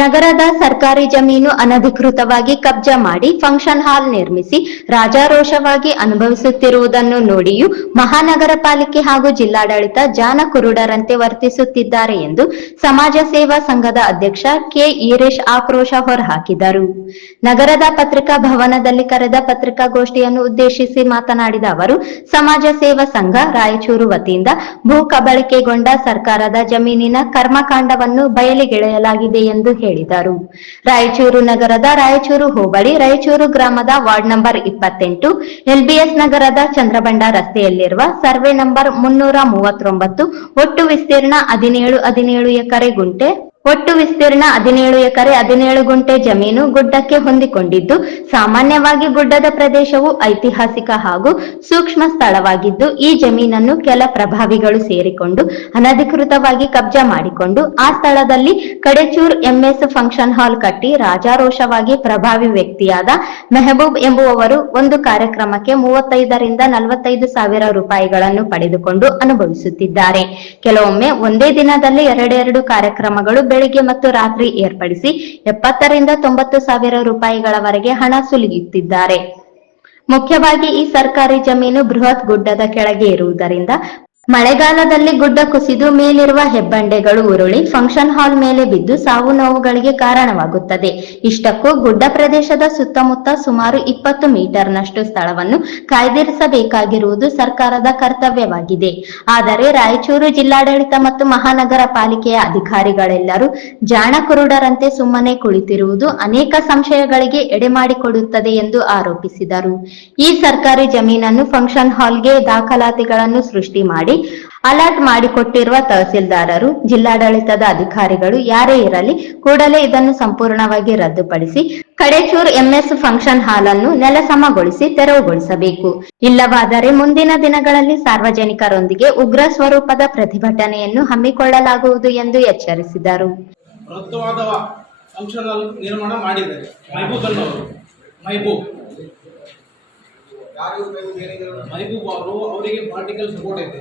ನಗರದ ಸರ್ಕಾರಿ ಜಮೀನು ಅನಧಿಕೃತವಾಗಿ ಕಬ್ಜಾ ಮಾಡಿ ಫಂಕ್ಷನ್ ಹಾಲ್ ನಿರ್ಮಿಸಿ ರಾಜಾರೋಷವಾಗಿ ಅನುಭವಿಸುತ್ತಿರುವುದನ್ನು ನೋಡಿಯೂ ಮಹಾನಗರ ಪಾಲಿಕೆ ಹಾಗೂ ಜಿಲ್ಲಾಡಳಿತ ಜಾನ ಕುರುಡರಂತೆ ವರ್ತಿಸುತ್ತಿದ್ದಾರೆ ಎಂದು ಸಮಾಜ ಸೇವಾ ಸಂಘದ ಅಧ್ಯಕ್ಷ ಕೆ ಈರೇಶ್ ಆಕ್ರೋಶ ಹೊರಹಾಕಿದರು. ನಗರದ ಪತ್ರಿಕಾ ಭವನದಲ್ಲಿ ಕರೆದ ಪತ್ರಿಕಾಗೋಷ್ಠಿಯನ್ನು ಉದ್ದೇಶಿಸಿ ಮಾತನಾಡಿದ ಅವರು, ಸಮಾಜ ಸೇವಾ ಸಂಘ ರಾಯಚೂರು ವತಿಯಿಂದ ಭೂ ಕಬಳಿಕೆಗೊಂಡ ಸರ್ಕಾರದ ಜಮೀನಿನ ಕರ್ಮಕಾಂಡವನ್ನು ಬಯಲಿಗೆಳೆಯಲಾಗಿದೆ ಎಂದು ರಾಯಚೂರು ನಗರದ ರಾಯಚೂರು ಹೋಬಳಿ, ರಾಯಚೂರು ಗ್ರಾಮದ ವಾರ್ಡ್ ನಂಬರ್ ಇಪ್ಪತ್ತೆಂಟು ಎಲ್ಬಿಎಸ್ ನಗರದ ಚಂದ್ರಬಂಡ ರಸ್ತೆಯಲ್ಲಿರುವ ಸರ್ವೆ ನಂಬರ್ ಮುನ್ನೂರ ಮೂವತ್ತೊಂಬತ್ತು, ಒಟ್ಟು ವಿಸ್ತೀರ್ಣ ಹದಿನೇಳು ಹದಿನೇಳು ಎಕರೆ ಗುಂಟೆ ಒಟ್ಟು ವಿಸ್ತೀರ್ಣ ಹದಿನೇಳು ಎಕರೆ ಹದಿನೇಳು ಗುಂಟೆ ಜಮೀನು ಗುಡ್ಡಕ್ಕೆ ಹೊಂದಿಕೊಂಡಿದ್ದು, ಸಾಮಾನ್ಯವಾಗಿ ಗುಡ್ಡದ ಪ್ರದೇಶವು ಐತಿಹಾಸಿಕ ಹಾಗೂ ಸೂಕ್ಷ್ಮ ಸ್ಥಳವಾಗಿದ್ದು, ಈ ಜಮೀನನ್ನು ಕೆಲ ಪ್ರಭಾವಿಗಳು ಸೇರಿಕೊಂಡು ಅನಧಿಕೃತವಾಗಿ ಕಬ್ಜಾ ಮಾಡಿಕೊಂಡು, ಆ ಸ್ಥಳದಲ್ಲಿ ಕಡೆಚೂರ್ ಎಂಎಸ್ ಫಂಕ್ಷನ್ ಹಾಲ್ ಕಟ್ಟಿ ರಾಜಾರೋಷವಾಗಿ ಪ್ರಭಾವಿ ವ್ಯಕ್ತಿಯಾದ ಮೆಹಬೂಬ್ ಎಂಬುವವರು ಒಂದು ಕಾರ್ಯಕ್ರಮಕ್ಕೆ ಮೂವತ್ತೈದರಿಂದ ನಲವತ್ತೈದು ಸಾವಿರ ರೂಪಾಯಿಗಳನ್ನು ಪಡೆದುಕೊಂಡು ಅನುಭವಿಸುತ್ತಿದ್ದಾರೆ. ಕೆಲವೊಮ್ಮೆ ಒಂದೇ ದಿನದಲ್ಲಿ ಎರಡೆರಡು ಕಾರ್ಯಕ್ರಮಗಳು ಬೆಳಿಗ್ಗೆ ಮತ್ತು ರಾತ್ರಿ ಏರ್ಪಡಿಸಿ ಎಪ್ಪತ್ತರಿಂದ ತೊಂಬತ್ತು ಸಾವಿರ ರೂಪಾಯಿಗಳವರೆಗೆ ಹಣ ಸುಲಿಯುತ್ತಿದ್ದಾರೆ. ಮುಖ್ಯವಾಗಿ ಈ ಸರ್ಕಾರಿ ಜಮೀನು ಬೃಹತ್ ಗುಡ್ಡದ ಕೆಳಗೆ ಇರುವುದರಿಂದ ಮಳೆಗಾಲದಲ್ಲಿ ಗುಡ್ಡ ಕುಸಿದು ಮೇಲಿರುವ ಹೆಬ್ಬಂಡೆಗಳು ಉರುಳಿ ಫಂಕ್ಷನ್ ಹಾಲ್ ಮೇಲೆ ಬಿದ್ದು ಸಾವು ನೋವುಗಳಿಗೆ ಕಾರಣವಾಗುತ್ತದೆ. ಇಷ್ಟಕ್ಕೂ ಗುಡ್ಡ ಪ್ರದೇಶದ ಸುತ್ತಮುತ್ತ ಸುಮಾರು ಇಪ್ಪತ್ತು ಮೀಟರ್ನಷ್ಟು ಸ್ಥಳವನ್ನು ಕಾಯ್ದಿರಿಸಬೇಕಾಗಿರುವುದು ಸರ್ಕಾರದ ಕರ್ತವ್ಯವಾಗಿದೆ. ಆದರೆ ರಾಯಚೂರು ಜಿಲ್ಲಾಡಳಿತ ಮತ್ತು ಮಹಾನಗರ ಪಾಲಿಕೆಯ ಅಧಿಕಾರಿಗಳೆಲ್ಲರೂ ಜಾಣ ಕುರುಡರಂತೆ ಸುಮ್ಮನೆ ಕುಳಿತಿರುವುದು ಅನೇಕ ಸಂಶಯಗಳಿಗೆ ಎಡೆಮಾಡಿಕೊಡುತ್ತದೆ ಎಂದು ಆರೋಪಿಸಿದರು. ಈ ಸರ್ಕಾರಿ ಜಮೀನನ್ನು ಫಂಕ್ಷನ್ ಹಾಲ್ಗೆ ದಾಖಲಾತಿಗಳನ್ನು ಸೃಷ್ಟಿ ಮಾಡಿ ಅಲರ್ಟ್ ಮಾಡಿಕೊಟ್ಟಿರುವ ತಹಸೀಲ್ದಾರರು, ಜಿಲ್ಲಾಡಳಿತದ ಅಧಿಕಾರಿಗಳು ಯಾರೇ ಇರಲಿ ಕೂಡಲೇ ಇದನ್ನು ಸಂಪೂರ್ಣವಾಗಿ ರದ್ದುಪಡಿಸಿ ಕಡೆಚೂರ್ ಎಂಎಸ್ ಫಂಕ್ಷನ್ ಹಾಲ್ ಅನ್ನು ನೆಲಸಮಗೊಳಿಸಿ ತೆರವುಗೊಳಿಸಬೇಕು. ಇಲ್ಲವಾದರೆ ಮುಂದಿನ ದಿನಗಳಲ್ಲಿ ಸಾರ್ವಜನಿಕರೊಂದಿಗೆ ಉಗ್ರ ಸ್ವರೂಪದ ಪ್ರತಿಭಟನೆಯನ್ನು ಹಮ್ಮಿಕೊಳ್ಳಲಾಗುವುದು ಎಂದು ಎಚ್ಚರಿಸಿದರು. ಫಂಕ್ಷನ್ ಹಾಲ್ ನಿರ್ಮಾಣ ಮಾಡಿದ್ದಾರೆ. ಮೈಬೂಬ್. ಮೈಬೂಬ್ ಮೈಬೂಬ್ ಅವರು ಅವರಿಗೆ ಪಾಲಿಟಿಕಲ್ ಸಪೋರ್ಟ್ ಐತೆ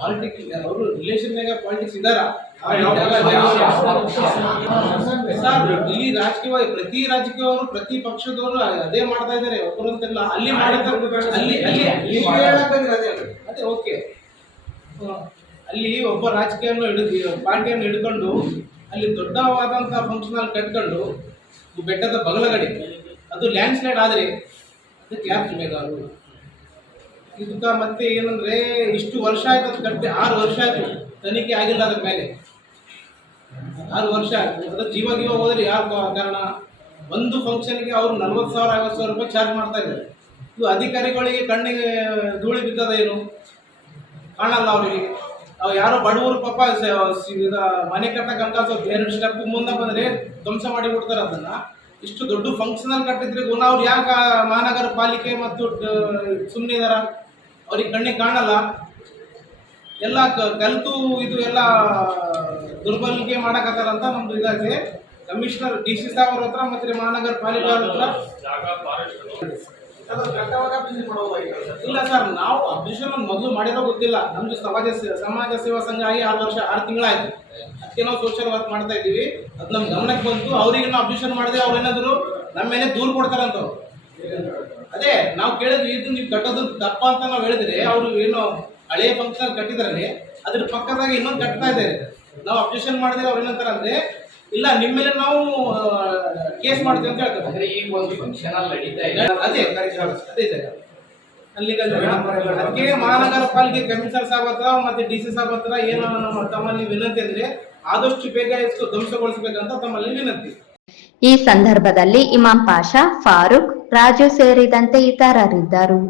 ಪಾಲಿಟಿಕ್ಸ್ ಅವರು ರಿಲೇಷನ್ಯಾಗ ಪಾಲಿಟಿಕ್ಸ್ ಇದ್ದಾರ. ಇಲ್ಲಿ ರಾಜಕೀಯ ಪ್ರತಿ ರಾಜಕೀಯವರು ಪ್ರತಿ ಪಕ್ಷದವರು ಅದೇ ಮಾಡ್ತಾ ಇದ್ದಾರೆ. ಒಬ್ಬರಂತೆಲ್ಲ ಅಲ್ಲಿ ಅಲ್ಲಿ ಅಲ್ಲಿ ಅದೇ ಓಕೆ ಅಲ್ಲಿ ಒಬ್ಬ ರಾಜಕೀಯವನ್ನು ಹಿಡಿದು ಪಾರ್ಟಿಯನ್ನು ಹಿಡ್ಕೊಂಡು ಅಲ್ಲಿ ದೊಡ್ಡವಾದಂತಹ ಫಂಕ್ಷನ್ ಅಲ್ಲಿ ಕಟ್ಕೊಂಡು ಈ ಬೆಟ್ಟದ ಬಗಲಗಡೆ ಅದು ಲ್ಯಾಂಡ್ ಸ್ಲೈಡ್ ಆದರೆ ಅದಕ್ಕೆ ಯಾರು ಜಿಮ್ಮೆದಾರರು ಇದಕ್ಕ ಮತ್ತೆ ಏನಂದ್ರೆ ಇಷ್ಟು ವರ್ಷ ಆಯ್ತು ಅದು ಕಟ್ಟಿ, ಆರು ವರ್ಷ ಆಯ್ತು, ತನಿಖೆ ಆಗಿಲ್ಲ ಅದ್ರ ಮೇಲೆ. ಆರು ವರ್ಷ ಆಯ್ತು. ಅದ್ರ ಜೀವ ಜೀವ ಹೋದ್ರೆ ಯಾವ ಕಾರಣ? ಒಂದು ಫಂಕ್ಷನ್ಗೆ ಅವರು ನಲ್ವತ್ತು ಸಾವಿರ, ಐವತ್ತು ಸಾವಿರ ರೂಪಾಯಿ ಚಾರ್ಜ್ ಮಾಡ್ತಾ ಇದ್ದಾರೆ. ಇದು ಅಧಿಕಾರಿಗಳಿಗೆ ಕಣ್ಣಿಗೆ ಧೂಳಿ ಬಿದ್ದದ ಏನು? ಕಾಣಲ್ಲ ಅವರಿಗೆ. ಅವ್ರು ಯಾರೋ ಬಡವರು ಪಾಪ ಮನೆ ಸ್ವಲ್ಪ ಎರಡು ಸ್ಟೆಪ್ ಮುಂದೆ ಬಂದರೆ ಧ್ವಂಸ ಮಾಡಿ ಬಿಡ್ತಾರೆ ಅದನ್ನ. ಇಷ್ಟು ದೊಡ್ಡ ಫಂಕ್ಷನಲ್ ಕಟ್ಟಿದ್ರೆ ಗುಣ ಅವ್ರು ಯಾಕೆ ಮಹಾನಗರ ಪಾಲಿಕೆ ಮತ್ತು ಸುಮ್ಮನೆ ಇದಾರ ಅವ್ರಿಗೆ ಕಣ್ಣಿಗೆ ಕಾಣಲ್ಲ. ಎಲ್ಲ ಕಲ್ತು ಇದು ಎಲ್ಲ ದುರ್ಬಲಿಕೆ ಮಾಡಕತ್ತಾರ ಅಂತ ನಮ್ದು ಇದಾಗಿದೆ ಕಮಿಷನರ್ ಡಿ ಸಿ ಸಾಹೇಬ್ ಅವ್ರ ಹತ್ರ ಮತ್ತೆ ಮಹಾನಗರ ಪಾಲಿಕೆ ಹತ್ರ. ಇಲ್ಲ ಸರ್, ನಾವು ಅಬ್ಜೆಕ್ಷನ್ ಮೊದಲು ಮಾಡಿರೋ ಗೊತ್ತಿಲ್ಲ. ನಮ್ದು ಸಮಾಜ ಸಮಾಜ ಸೇವಾ ಸಂಘ ಆಗಿ ಆರು ವರ್ಷ, ಆರು ತಿಂಗಳಾಯ್ತು. ಅದಕ್ಕೆ ನಾವು ಸೋಷಿಯಲ್ ವರ್ಕ್ ಮಾಡ್ತಾ ಇದ್ದೀವಿ. ಅದು ನಮ್ಮ ಗಮನಕ್ಕೆ ಬಂತು ಅವರಿಗೆ ನಾವು ಮಾಡಿದ್ರೆ ಅವ್ರು ಏನಾದ್ರು ನಮ್ಮ ಮೇಲೆ ದೂರು ಕೊಡ್ತಾರಂತ ಅದೇ, ನಾವು ಕೇಳಿದ್ವಿ, ಇದು ನೀವು ಕಟ್ಟೋದು ತಪ್ಪ ಅಂತ ನಾವು ಹೇಳಿದ್ರೆ ಅವರು ಏನು ಹಳೆಯ ಫಂಕ್ಷನ್ ಕಟ್ಟಿದಾರೆ. ಅದ್ರ ಪಕ್ಕದಾಗ ಇನ್ನೊಂದು ಕಟ್ತಾ ಇದ್ದಾರೆ. ನಾವು ಅಬ್ಜೆಕ್ಷನ್ ಮಾಡಿದ್ರೆ ಅವ್ರು ಏನಂತಾರೆ ಅಂದ್ರೆ ಇಲ್ಲ ನಿಮ್ಮ ಮೇಲೆ ನಾವು ಕೇಸ್ ಮಾಡ್ತೀವಿ ಅಂತ ಹೇಳ್ತಾರೆ. ಅಂದ್ರೆ ಈಗ ಒಂದು ಫಂಕ್ಷನ್ ಅಲ್ಲಿ ನಡೀತಾ ಇದೆ. ಅದೇ ಅದೇ. ಇದೆ ಅಲ್ಲಿಗೆ ಅದಕ್ಕೆ ಮಹಾನಗರ ಪಾಲಿಕೆ ಕಮಿಷನರ್ ಸಾಹೇಬ್ ಹತ್ರ ಮತ್ತೆ ಡಿ ಸಿ ಸಾಹೇಬ್ ಹತ್ರ ಏನೋ ನಮ್ಮ ತಮ್ಮಲ್ಲಿ ವಿನಂತಿ ಅಂದ್ರೆ ಆದಷ್ಟು ಬೇಗ ಎಷ್ಟು ಧ್ವಂಸಗೊಳಿಸಬೇಕಂತ ತಮ್ಮಲ್ಲಿ ವಿನಂತಿ. ಈ ಸಂದರ್ಭದಲ್ಲಿ ಇಮಾಂ ಪಾಷಾ ಫಾರೂಕ್ ರಾಜು ಸೇರಿದಂತೆ ಇತರರಿದ್ದರು.